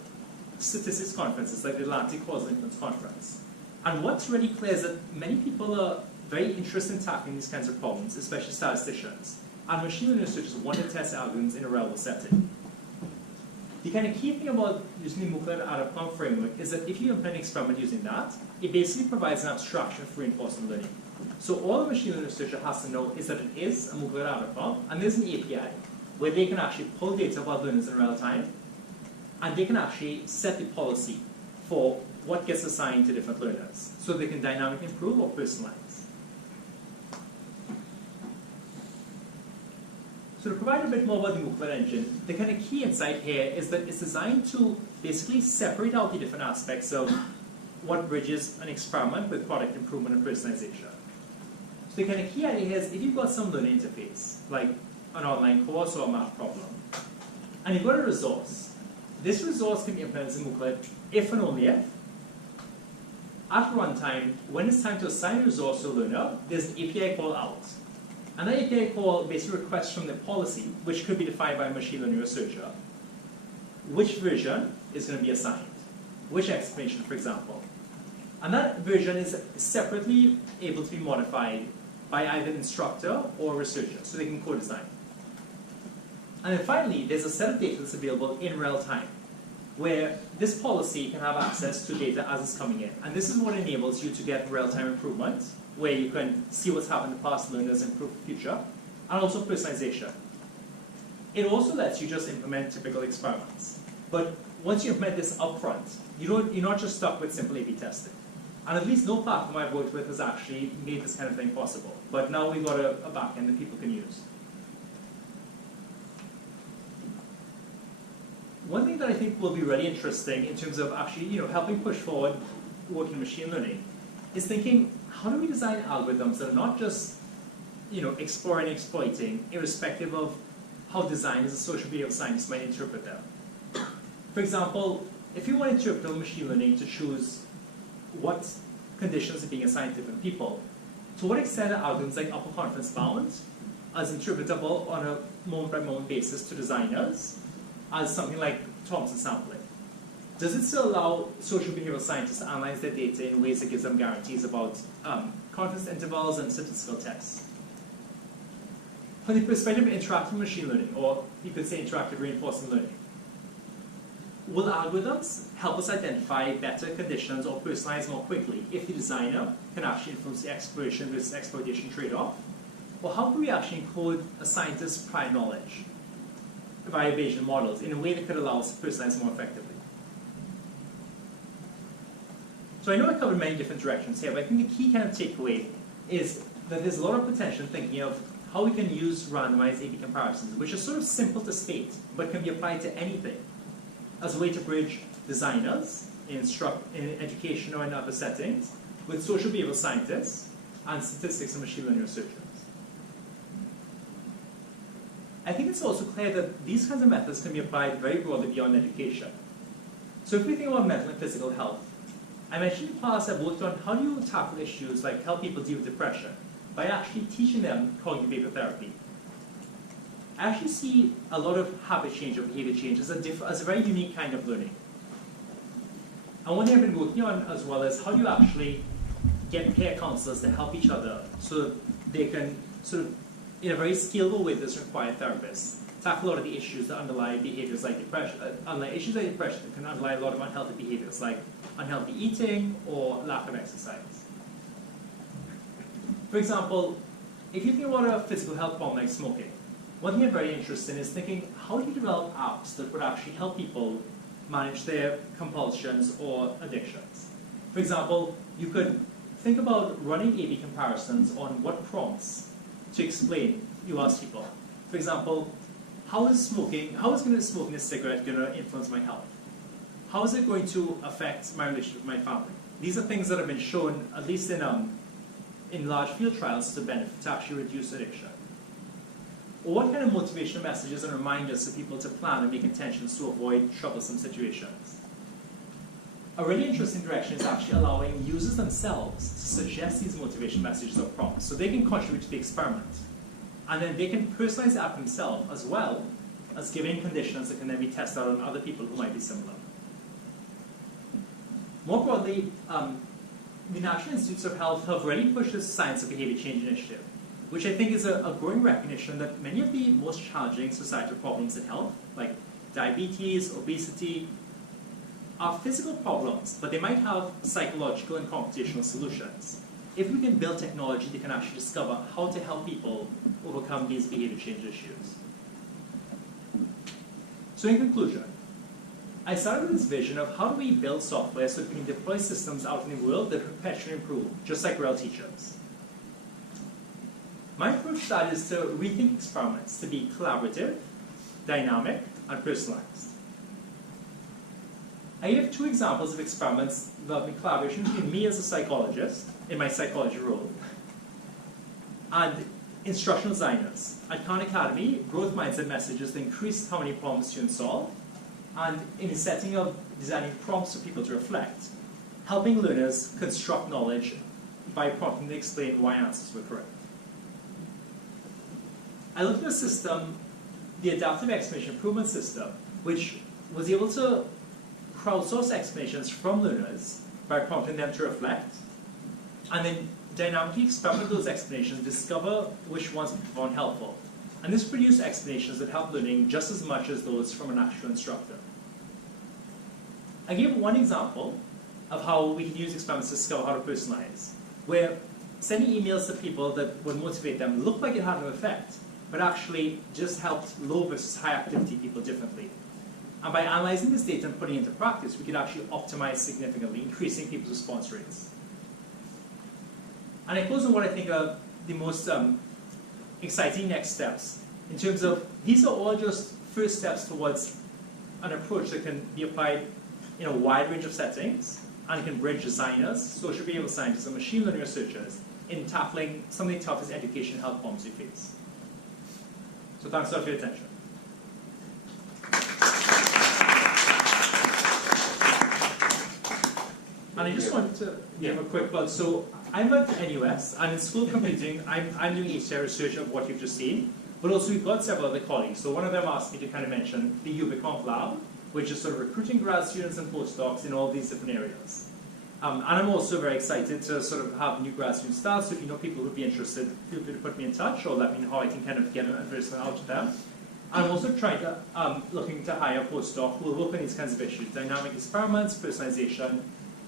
statistics conferences like the Atlantic Causal Inference Conference. And what's really clear is that many people are very interested in tackling these kinds of problems, especially statisticians. And machine learning researchers want to test algorithms in a real-world setting. The kind of key thing about using the Molecular Outcome framework is that if you implement an experiment using that, it basically provides an abstraction for reinforcement learning. So all the machine learning researcher has to know is that it is a molecular outcome, and there's an API. where they can actually pull data about learners in real time, and they can actually set the policy for what gets assigned to different learners, so they can dynamically improve or personalize. So to provide a bit more about the Moodle engine, the kind of key insight here is that it's designed to basically separate out the different aspects of what bridges an experiment with product improvement and personalization. So the kind of key idea is if you've got some learning interface, like an online course or a math problem, and you've got a resource, this resource can be implemented in Moodle if and only if, at runtime, when it's time to assign a resource to a learner, there's an API call out. And that API call basically requests from the policy, which could be defined by a machine learning researcher, which version is going to be assigned, which explanation, for example. And that version is separately able to be modified by either an instructor or a researcher, so they can co-design. And then finally, there's a set of data that's available in real time, where this policy can have access to data as it's coming in. And this is what enables you to get real-time improvement, where you can see what's happened in the past, learners improve the future, and also personalization. It also lets you just implement typical experiments. But once you implement this upfront, you're not just stuck with simple A/B testing. And at least no platform I've worked with has actually made this kind of thing possible. But now we've got a backend that people can use. One thing that I think will be really interesting in terms of actually helping push forward working in machine learning is thinking, how do we design algorithms that are not just exploring and exploiting, irrespective of how designers and social behavioral scientists might interpret them. For example, if you want to interpret machine learning to choose what conditions are being assigned to different people, to what extent are algorithms like upper confidence bounds as interpretable on a moment-by-moment basis to designers as something like Thompson sampling? Does it still allow social behavioral scientists to analyze their data in ways that gives them guarantees about confidence intervals and statistical tests? From the perspective of interactive machine learning, or you could say interactive reinforcement learning, will algorithms help us identify better conditions or personalize more quickly if the designer can actually influence the exploration versus exploitation trade-off? Or how can we actually encode a scientist's prior knowledge via Bayesian models in a way that could allow us to personalize more effectively? So I know I covered many different directions here, but I think the key kind of takeaway is that there's a lot of potential in thinking of how we can use randomized A/B comparisons, which are sort of simple to state, but can be applied to anything, as a way to bridge designers in education or in other settings with social behavioral scientists and statistics and machine learning researchers. I think it's also clear that these kinds of methods can be applied very broadly beyond education. So if we think about mental and physical health, I mentioned in the past I've worked on how do you tackle issues like help people deal with depression by actually teaching them cognitive behavioral therapy. I actually see a lot of habit change or behavior change as a very unique kind of learning. And one thing I've been working on as well is how do you actually get peer counselors to help each other so that they can sort of, in a very scalable way that's required therapists, tackle a lot of the issues that underlie behaviors like depression, issues like depression that can underlie a lot of unhealthy behaviors like unhealthy eating or lack of exercise. For example, if you think about a physical health problem like smoking, one thing I'm very interested in is thinking, how do you develop apps that would actually help people manage their compulsions or addictions? For example, you could think about running A/B comparisons on what prompts to explain you ask people. For example, how is smoking a cigarette going to influence my health? How is it going to affect my relationship with my family? These are things that have been shown, at least in large field trials, to actually reduce addiction. Or what kind of motivational messages and reminders for people to plan and make intentions to avoid troublesome situations? A really interesting direction is actually allowing users themselves to suggest these motivation messages or prompts so they can contribute to the experiment. And then they can personalize the app themselves as well as giving conditions that can then be tested out on other people who might be similar. More broadly, the National Institutes of Health have already pushed this Science of Behavior Change initiative, which I think is a growing recognition that many of the most challenging societal problems in health, like diabetes, obesity, are physical problems, but they might have psychological and computational solutions. If we can build technology that can actually discover how to help people overcome these behavior change issues. So in conclusion, I started with this vision of how do we build software so that we can deploy systems out in the world that perpetually improve, just like real teachers. My approach to that is to rethink experiments to be collaborative, dynamic, and personalized. I have two examples of experiments involving collaboration between me as a psychologist, in my psychology role, and instructional designers. At Khan Academy, growth mindset messages that increase how many problems students solve, and in the setting of designing prompts for people to reflect, helping learners construct knowledge by prompting them to explain why answers were correct. I looked at a system, the Adaptive Explanation Improvement System, which was able to crowdsource explanations from learners by prompting them to reflect, and then dynamically experiment those explanations, discover which ones we found helpful. And this produced explanations that help learning just as much as those from an actual instructor. I gave one example of how we can use experiments to discover how to personalize, where sending emails to people that would motivate them looked like it had no effect, but actually just helped low versus high activity people differently. And by analyzing this data and putting it into practice, we could actually optimize significantly, increasing people's response rates. And I close on what I think are the most exciting next steps, in terms of these are all just first steps towards an approach that can be applied in a wide range of settings, and can bridge designers, social behavioral scientists, and machine learning researchers in tackling some of the toughest education and health problems we face. So thanks a lot for your attention. And I just wanted to give a quick plug. So I'm at NUS, and in school of computing, I'm doing HCI research of what you've just seen, but also we've got several other colleagues. So one of them asked me to kind of mention the UbiConf lab, which is sort of recruiting grad students and postdocs in all these different areas. And I'm also very excited to sort of have new grad students start, so if you know people who'd be interested, feel free to put me in touch or let me know how I can kind of get an advertisement out to them. I'm also trying to, looking to hire a postdoc who will work on these kinds of issues, dynamic experiments, personalization,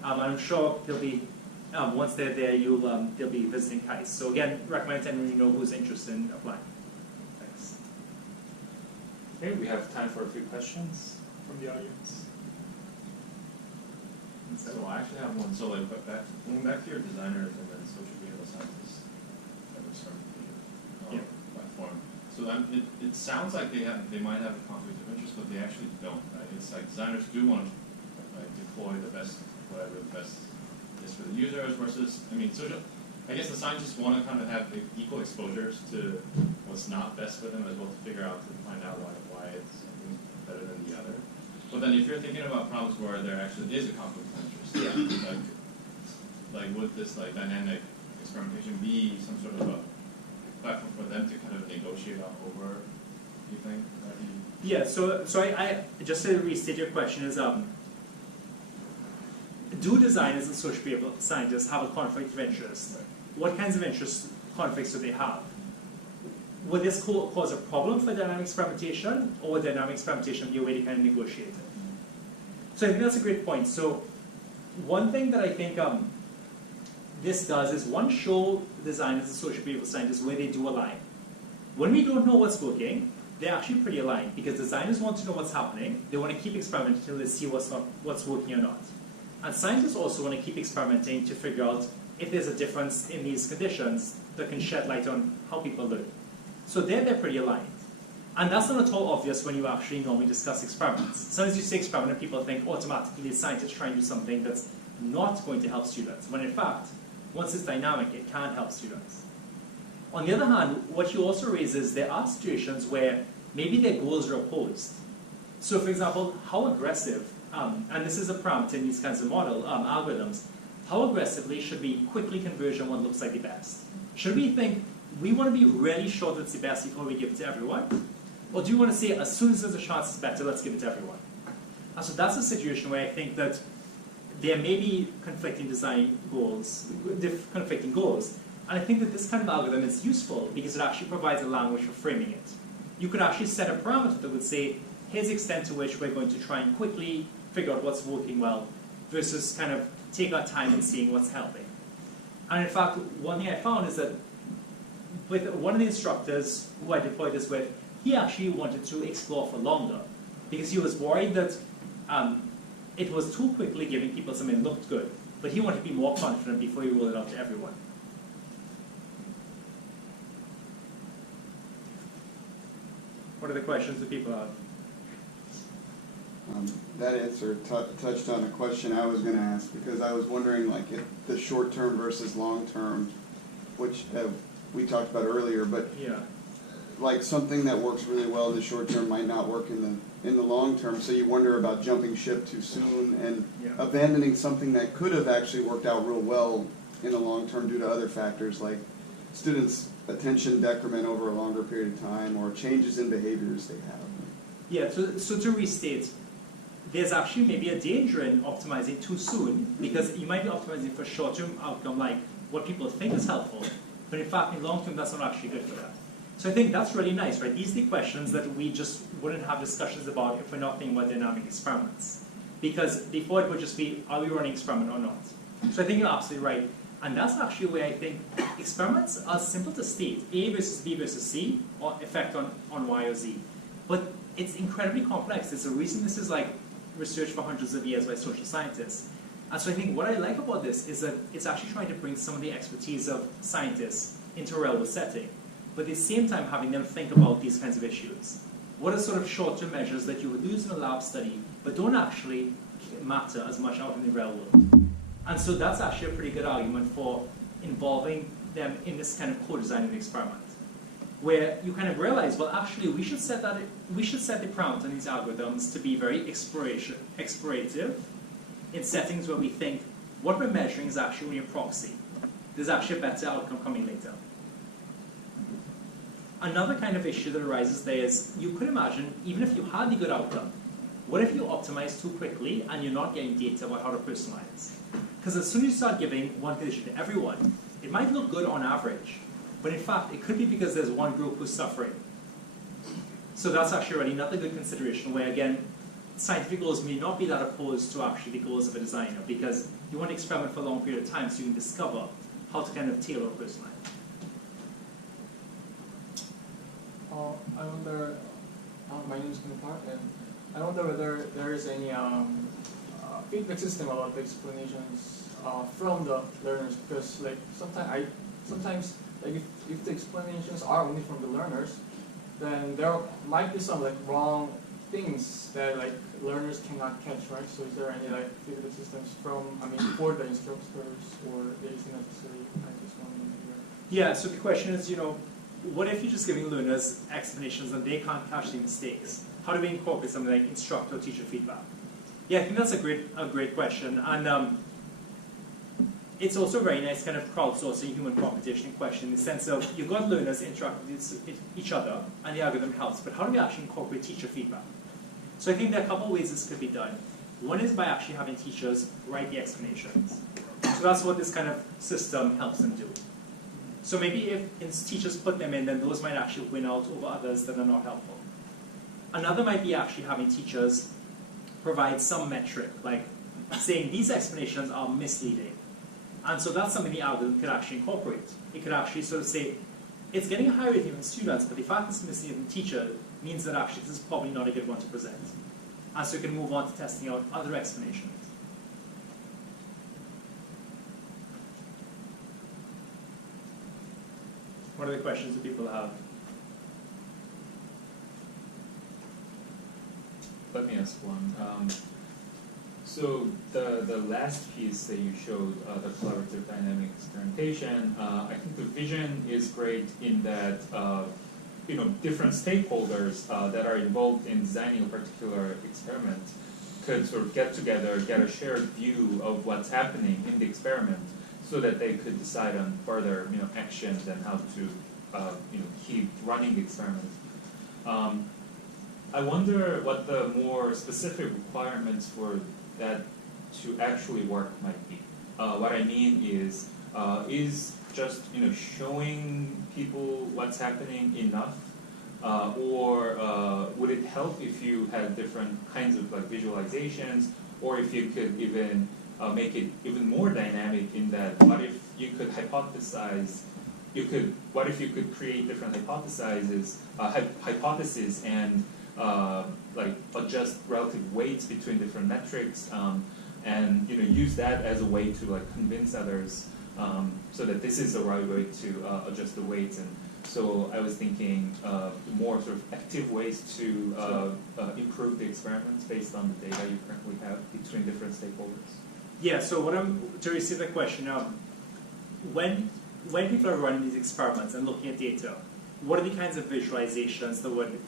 and I'm sure they'll be, once they're there, they'll be visiting KAIST. So again, recommend to anyone you know who's interested in applying. Thanks. Okay, we have time for a few questions from the audience. So I actually have one. So like, going back to your designers and then social behavioral scientists platform. So it sounds like they might have a conflict of interest, but they actually don't. Right? It's like designers do want to deploy the best, whatever the best is for the users versus, I mean, I guess the scientists want to kind of have equal exposures to what's not best for them as well to figure out, to find out why it's better than the other. But then if you're thinking about problems where there actually is a conflict of interest, like would this dynamic experimentation be some sort of a platform for them to kind of negotiate on over, do you think? Yeah, so I just to restate your question is, do designers and social behavioral scientists have a conflict of interest? Right. What kinds of conflicts do they have? Would this cause a problem for dynamic experimentation, or would dynamic experimentation be a way to kind of negotiate it? So I think that's a great point. So one thing that I think this does is, one, show designers and social behavioral scientists where they do align. When we don't know what's working, they're actually pretty aligned, because designers want to know what's happening. They want to keep experimenting until they see what's working or not. And scientists also want to keep experimenting to figure out if there's a difference in these conditions that can shed light on how people learn. So they're pretty aligned. And that's not at all obvious when you actually normally discuss experiments. Sometimes you say experiment and people think automatically the scientists trying to do something that's not going to help students, when in fact, once it's dynamic, it can help students. On the other hand, what you also raise is there are situations where maybe their goals are opposed. So for example, how aggressive, and this is a prompt in these kinds of algorithms, how aggressively should we quickly converge on what looks like the best? Should we think, we want to be really sure that it's the best before we give it to everyone? Or do you want to say, as soon as there's a chance it's better, let's give it to everyone? And so that's a situation where I think that there may be conflicting design goals, conflicting goals. And I think that this kind of algorithm is useful because it actually provides a language for framing it. You could actually set a parameter that would say, here's the extent to which we're going to try and quickly figure out what's working well, versus kind of take our time and seeing what's helping. And in fact, one thing I found is that with one of the instructors who I deployed this with, he actually wanted to explore for longer. because he was worried that it was too quickly giving people something that looked good, but he wanted to be more confident before he rolled it out to everyone. What are the questions that people have? That answer touched on a question I was going to ask, because I was wondering, like, if the short term versus long term, which we talked about earlier, but Yeah. like something that works really well in the short term might not work in the long term. So you wonder about jumping ship too soon and abandoning something that could have actually worked out real well in the long term due to other factors like students' attention decrement over a longer period of time or changes in behaviors they have. Yeah, so to restate, there's actually maybe a danger in optimizing too soon, because you might be optimizing for short-term outcome like what people think is helpful, but in fact in long term that's not actually good for that. So I think that's really nice, right? These are the questions that we just wouldn't have discussions about if we're not thinking about dynamic experiments. Because before it would just be, are we running experiment or not? So I think you're absolutely right. And that's actually where I think experiments are simple to state, A versus B versus C, or effect on Y or Z. But it's incredibly complex. There's a reason this is like research for hundreds of years by social scientists. And so I think what I like about this is that it's actually trying to bring some of the expertise of scientists into a real-world setting, but at the same time having them think about these kinds of issues. What are sort of short-term measures that you would use in a lab study, but don't actually matter as much out in the real world? And so that's actually a pretty good argument for involving them in this kind of co-design of the experiment, where you kind of realize, well, actually, we should set the parameters on these algorithms to be very explorative in settings where we think what we're measuring is actually only a proxy. There's actually a better outcome coming later. Another kind of issue that arises there is, you could imagine, even if you had the good outcome, what if you optimize too quickly and you're not getting data about how to personalize? Because as soon as you start giving one condition to everyone, it might look good on average, but in fact, it could be because there's one group who's suffering. So that's actually already another good consideration where, again, scientific goals may not be that opposed to actually the goals of a designer, because you want to experiment for a long period of time so you can discover how to kind of tailor or personalize. I wonder, my name is Kumar, and I wonder whether there is any feedback system about the explanations from the learners, because like sometimes like if the explanations are only from the learners, then there might be some like wrong things that like learners cannot catch, right? So is there any like feedback systems from, for the instructors, or is it necessary? I just want to hear. Yeah, so the question is, what if you're just giving learners explanations and they can't catch the mistakes? How do we incorporate something like instructor or teacher feedback? Yeah, I think that's a great question. And it's also a very nice kind of crowdsourcing human computation question in the sense of you've got learners interacting with each other and the algorithm helps, but how do we actually incorporate teacher feedback? So I think there are a couple of ways this could be done. One is by actually having teachers write the explanations. So that's what this kind of system helps them do. So maybe if teachers put them in, then those might actually win out over others that are not helpful. Another might be actually having teachers provide some metric, like saying these explanations are misleading. And so that's something the algorithm could actually incorporate. It could actually sort of say, it's getting a high rating from students, but the fact it's misleading from the teacher means that actually this is probably not a good one to present. And so you can move on to testing out other explanations. What are the questions that people have? Let me ask one. So the last piece that you showed, the collaborative dynamic experimentation, I think the vision is great in that different stakeholders that are involved in designing a particular experiment could sort of get together, get a shared view of what's happening in the experiment, so that they could decide on further actions and how to keep running the experiment. I wonder what the more specific requirements for that to actually work might be. What I mean is just showing people what's happening enough, or would it help if you had different kinds of like visualizations, or if you could even make it even more dynamic in that what if you could hypothesize, what if you could create different hypotheses and like adjust relative weights between different metrics, and use that as a way to like convince others so that this is the right way to adjust the weights. And so I was thinking more sort of active ways to improve the experiments based on the data you currently have between different stakeholders. Yeah, so to receive the question, when people are running these experiments and looking at data, what are the kinds of visualizations that would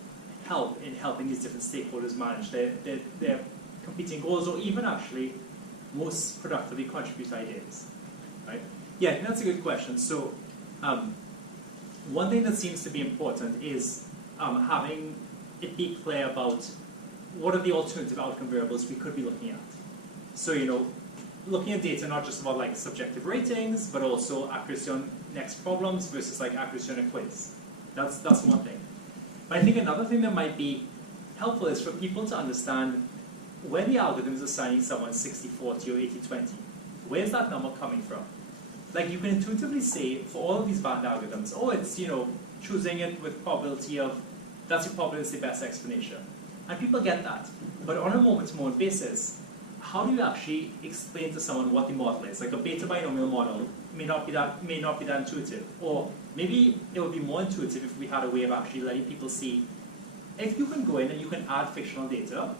help in helping these different stakeholders manage their competing goals, or even actually most productively contribute ideas, right? Yeah, I think that's a good question. So one thing that seems to be important is having it be clear about what are the alternative outcome variables we could be looking at. So, looking at data not just about like subjective ratings, but also accuracy on next problems versus like accuracy on a quiz. That's one thing. But I think another thing that might be helpful is for people to understand when the algorithm is assigning someone 60-40 or 80-20, where's that number coming from? Like you can intuitively say for all of these band algorithms, oh, it's choosing it with probability of, that's your probability best explanation. And people get that. But on a moment-to-moment basis, how do you actually explain to someone what the model is? Like a beta binomial model may not be that intuitive. Or maybe it would be more intuitive if we had a way of actually letting people see, if you can go in and you can add fictional data,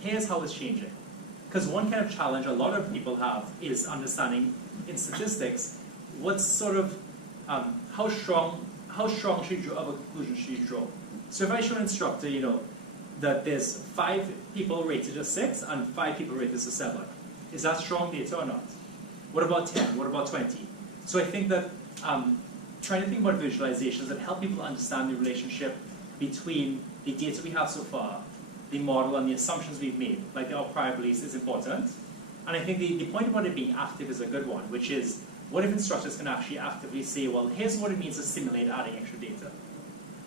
here's how it's changing. Because one kind of challenge a lot of people have is understanding in statistics what's sort of, how strong should you draw of a conclusion should you draw. So if I show an instructor, that there's 5 people rated as 6 and 5 people rated as 7. Is that strong data or not? What about 10? What about 20? So I think that trying to think about visualizations that help people understand the relationship between the data we have so far, the model, and the assumptions we've made, like our prior beliefs, is important. And I think the point about it being active is a good one, which is, what if instructors can actually actively say, well, here's what it means to simulate adding extra data.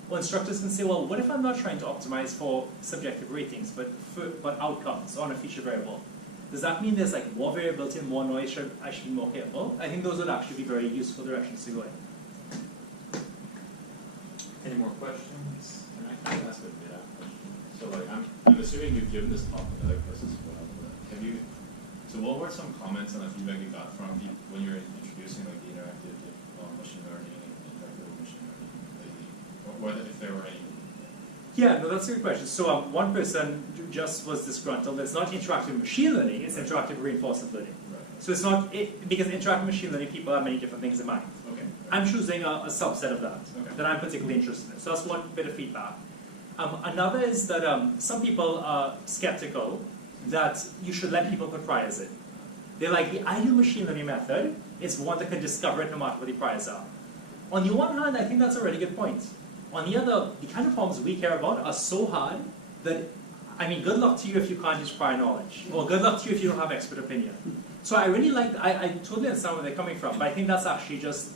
Or instructors can say, well, what if I'm not trying to optimize for subjective ratings, but outcomes on a feature variable? Does that mean there's like more variability and more noise, I should be more careful? I think those would actually be very useful directions to go in. Any more questions? And I can ask a bit question. So like, I'm assuming you've given this talk to other courses as well, but so what were some comments and the feedback you got from people when you were introducing like the interactive machine learning and interactive machine learning lately? Or if there were any? Yeah, no, that's a good question. So one person just was disgruntled. It's not interactive machine learning, it's interactive reinforcement learning. Right. So it's not, because interactive machine learning people have many different things in mind. Okay. I'm choosing a subset of that, Okay. that I'm particularly interested in. So that's one bit of feedback. Another is that some people are skeptical that you should let people put priors in. They're like, the ideal machine learning method is one that can discover it no matter what the priors are. On the one hand, I think that's a really good point. On the other, the kind of problems we care about are so hard that, I mean, good luck to you if you can't use prior knowledge, or good luck to you if you don't have expert opinion. So I really like, I totally understand where they're coming from, but I think that's actually just,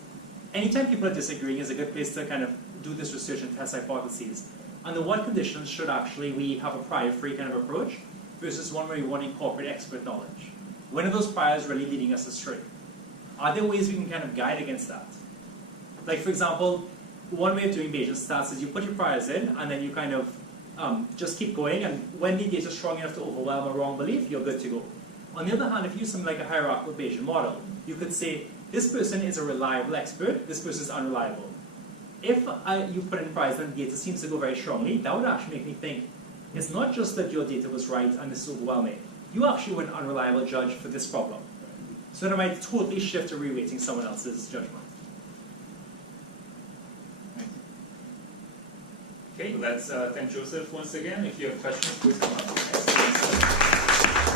anytime people are disagreeing is a good place to kind of do this research and test hypotheses. Under what conditions should actually we have a prior-free kind of approach versus one where we want to incorporate expert knowledge? When are those priors really leading us astray? Are there ways we can kind of guide against that? Like, for example, one way of doing Bayesian stats is you put your priors in, and then you kind of just keep going, and when the data is strong enough to overwhelm a wrong belief, you're good to go. On the other hand, if you use something like a hierarchical Bayesian model, you could say, this person is a reliable expert, this person is unreliable. If you put in priors and the data seems to go very strongly, that would actually make me think, it's not just that your data was right and this is overwhelming. You actually were an unreliable judge for this problem. So that might totally shift to re-rating someone else's judgment. Okay, let's thank Joseph once again. If you have questions, please come up.